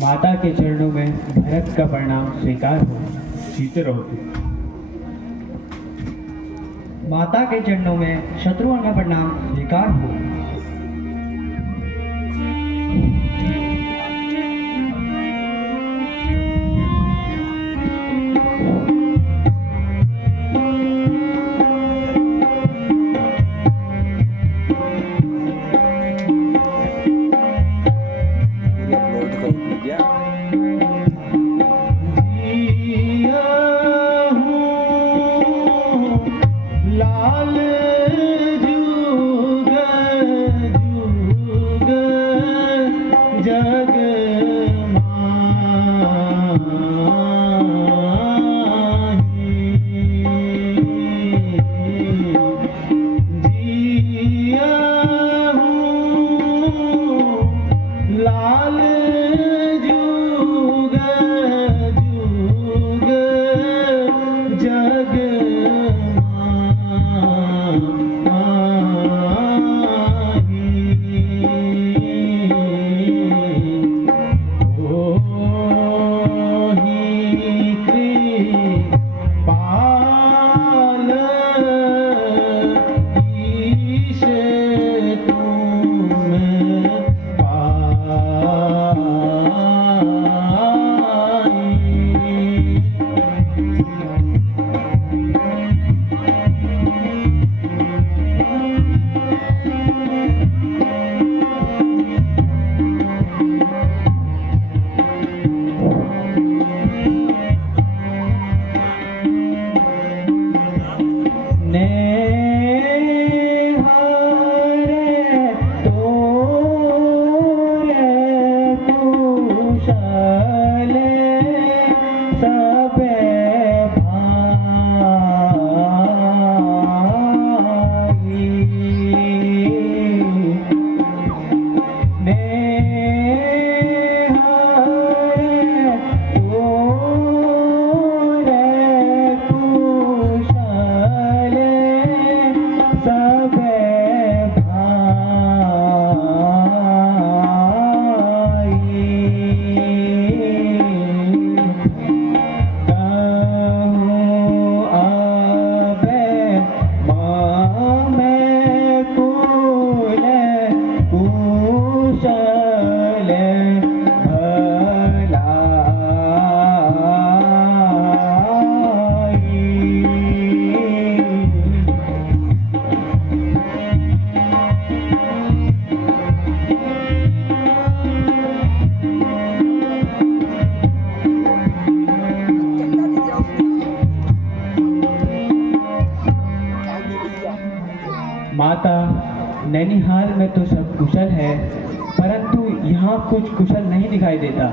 माता के चरणों में भरत का प्रणाम स्वीकार हो। जीते रहो। माता के चरणों में शत्रुघ्न का प्रणाम स्वीकार हो। माता, नैनीहाल में तो सब कुशल है, परंतु यहाँ कुछ कुशल नहीं दिखाई देता।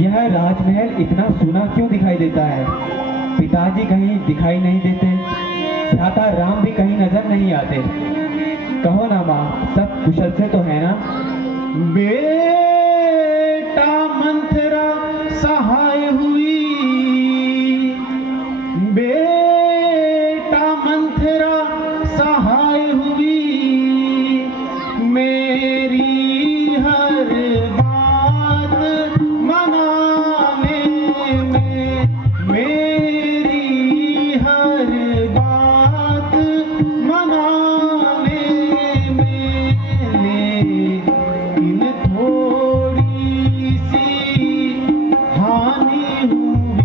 यह राजमहल इतना सूना क्यों दिखाई देता है? पिताजी कहीं दिखाई नहीं देते, भ्राता राम भी कहीं नजर नहीं आते। कहो ना माँ, सब कुशल से तो है ना? बेटा मंथरा सहाय हुई, बेटा मंथरा सहाय हुई, मेरी हर बात मनाने में, मेरी हर बात मनाने में, लेकिन थोड़ी सी हानि हुई,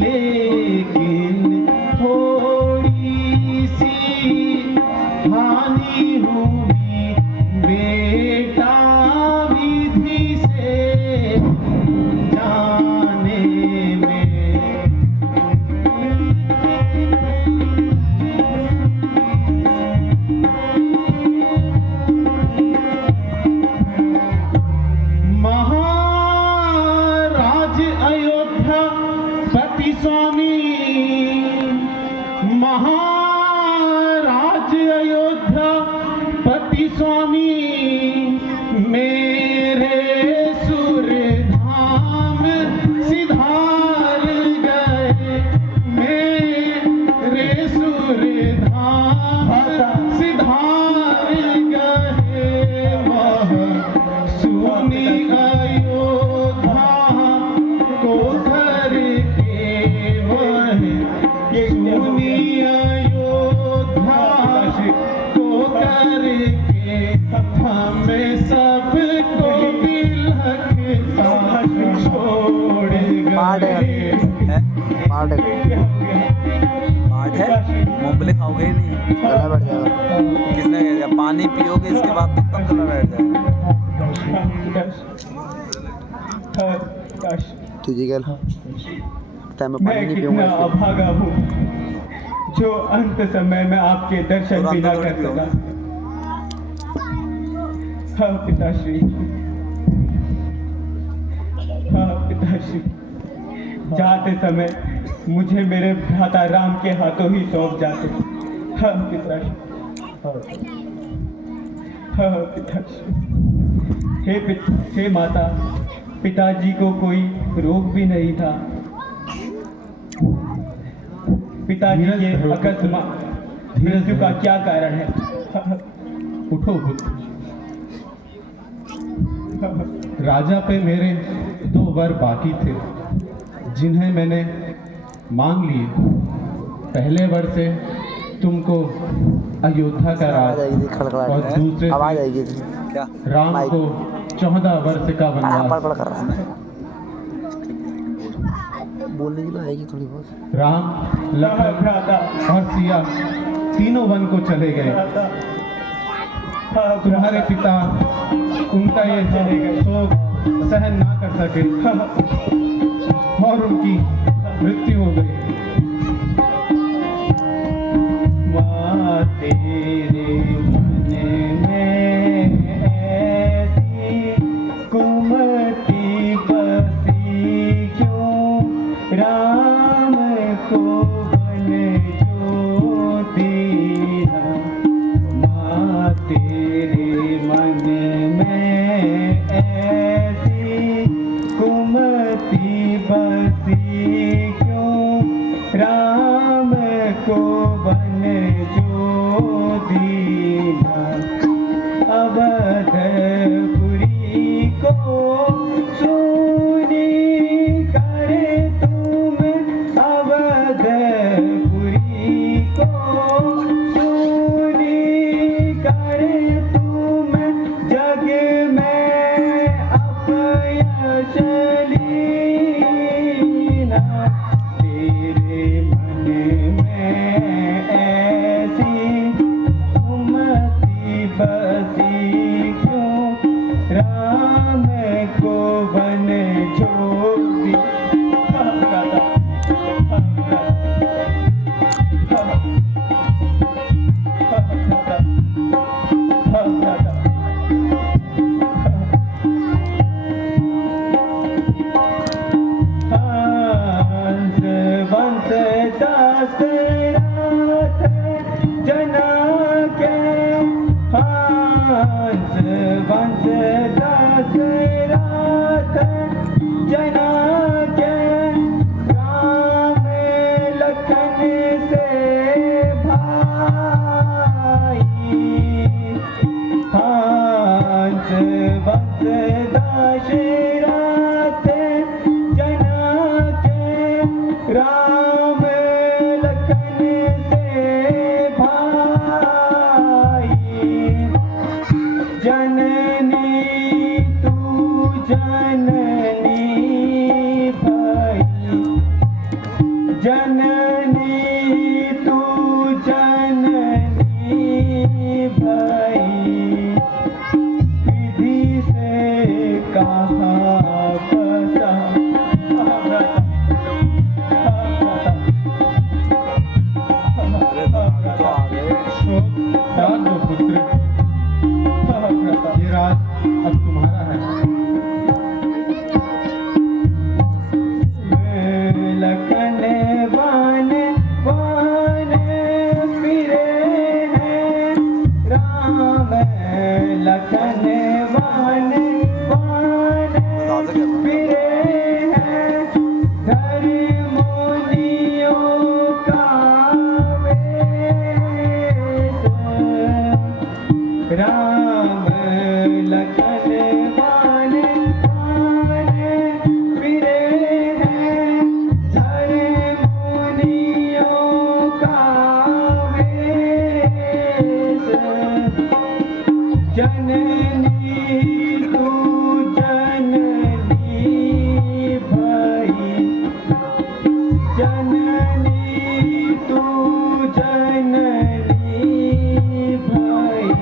लेकिन थोड़ी सी हानि हुई, बेटा विधि से जाने में। महाराज अयोध्या पति स्वामी, महाराज अयोध्या पति स्वामी, मेरे सुर धाम सिधार गए, मेरे सुर धाम सिधार गए। पानी पियोगे इसके बाद तो तब तुम्हें बैठ जाएगा। तुझे क्या टाइम में पानी मैं नहीं कितना पीऊंगा इसके अभागा हूँ जो अंत समय में आपके दर्शन भी ना कर सका। हाँ पिताश्री, हाँ पिताश्री, जाते समय मुझे मेरे भ्राता राम के हाथों ही सौंप जाते। हाँ पिताश्री, हाँ पिताश्री। हे माता, पिताजी को कोई रोग भी नहीं था। पिताजी के अकस्मात मृत्यु का क्या कारण है? उठो पुत्र। राजा पे मेरे 2 वर बाकी थे जिन्हें मैंने मांग लिए। पहले वर से तुमको अयोध्या का आवाज राज आएगी खड़खड़ाहट और में। दूसरे आवाज से आएगी क्या? राम माइक। को 14 वर्ष का पड़ वनवास। पड़ कर रहा है। बोलने की तो आएगी थोड़ी बहुत। राम, लखन भ्राता, और सिया तीनों वन को चले गए। भ्राता, हाँ तुम्हारे पिता उनका ये शोक सहन ना कर सके और उनकी मृत्यु हो गई। माँ तेरे मन में ऐसी कुमति बसी क्यों? राम को बन ज्योति ना। माँ तेरे मन में ऐसी कुमति बसी क्यों? राम को बन ज्योति ना। अवधपुरी को सुनी करे तुम, अवधपुरी को सुनी करे तुम, जग में अपयश लीना। तेरे मन में ऐसी कुमति बसी क्यों? राम को बन ज्योति। हंस वंश दशरथ जना के, हंस वंश दशरथ जना के, राम लखन से भाई। हंस वंश दशरथ जना के, राम लखन से भाई। जननी तू जननी भाई, जननी तू जननी भाई। विधि से कहा पता। त्याग दो पुत्र, ये राज अब तुम्हारा है। लखन वन वन फिरे हैं राम, लखन वन वन फिरे हैं। धर्मोनियों का वेश, राम लखन वन वन फिरे हैं। धर्मोनियों का वेश। जननी तू जननी भाई, जननी तू जननी भाई।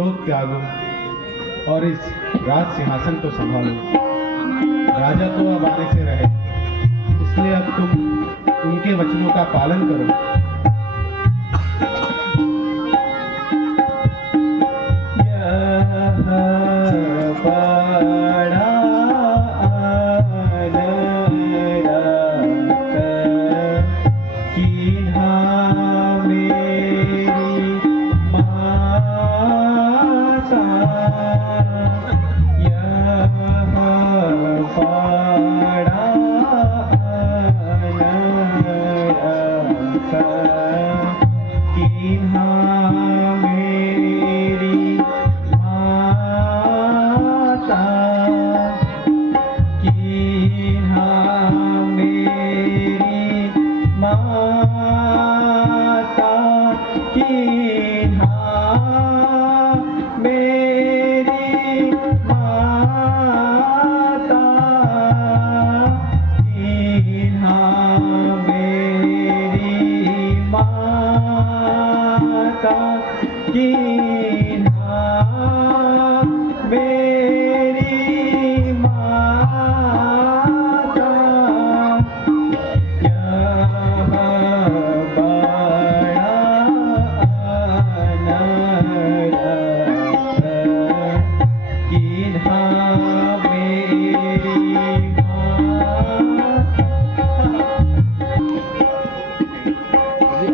शोक त्यागो और इस राज सिंहासन को संभालो। राजा तो अब आने से रहे, इसलिए अब तुम उनके वचनों का पालन करो।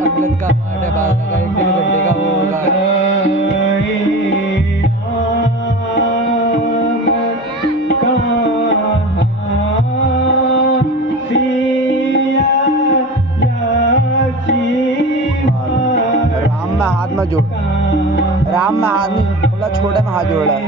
अगलत का पार्ट है, बाद का 1-1.5 घंटे का वो होगा। राम में हाथ में जोड़, राम में हाथ नहीं बोला, छोटे में हाथ जोड़ रहा है।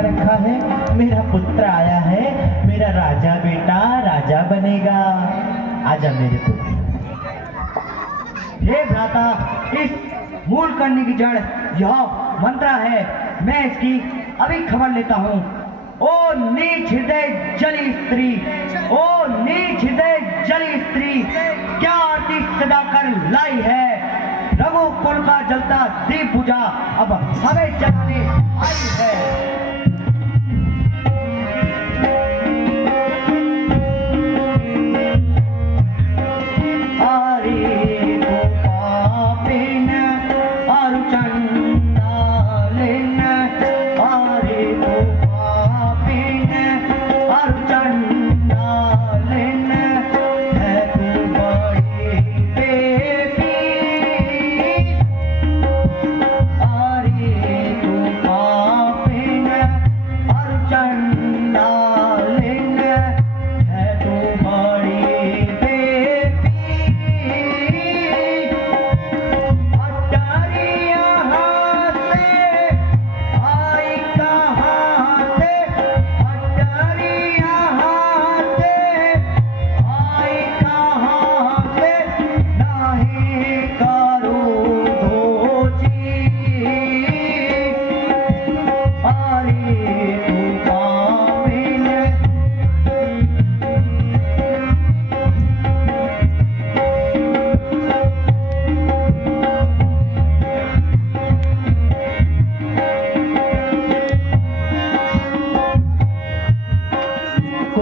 रखा है, मेरा पुत्र आया है, मेरा राजा बेटा राजा बनेगा। आजा मेरे पुत्र। हे भ्राता, इस मूल करने की जड़ यह मंत्र है, मैं इसकी अभी खबर लेता हूँ। ओ नीच हृदय जली स्त्री, ओ नीच हृदय जली स्त्री, क्या आरती सदा कर लाई है। रघुकुल का जलता दीप बुझा, अब हमें जलाने आई है। हरि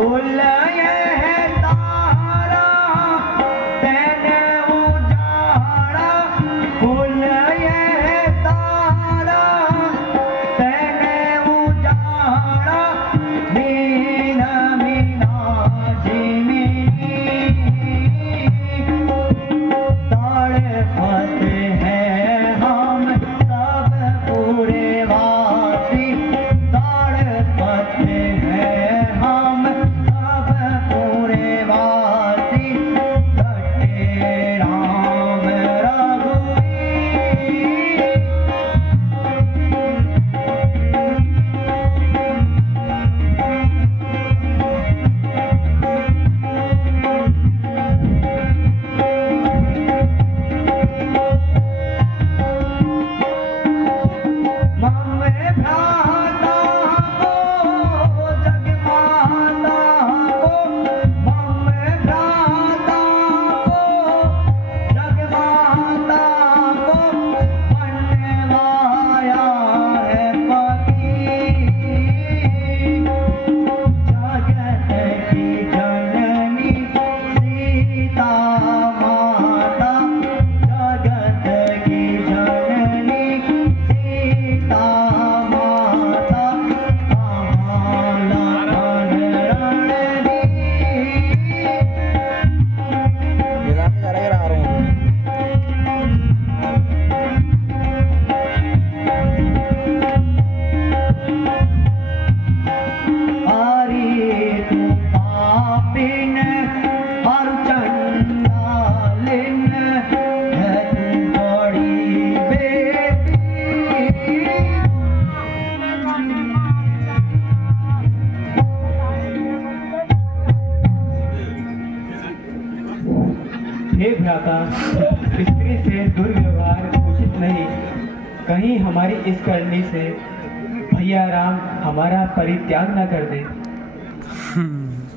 कुल यह तारा तेने उजाड़ा, कुल यह तारा तेने उजाड़ा, मीन मीना जिमिनी तड़पते हैं हम सब पूरे वासी, तड़पते हैं हम सब पूरे वासी, कटे राम रघुवीर। मम भ्राता को जग माता को, मम भ्राता को जग माता को, बनवाया है पति। जगत की जननी सीता माता, जगत की जननी सीता माता, कहाँ लखन रणधीर। मेरा करेगा आ रहा हूँ। हरि तू पापिन हर चंडालिन, है तू बड़ी बेटी। हे भ्राता, स्त्री से दुर्व्यवहार उचित नहीं। कहीं हमारी इस करनी से भैया राम हमारा परित्याग न कर दे।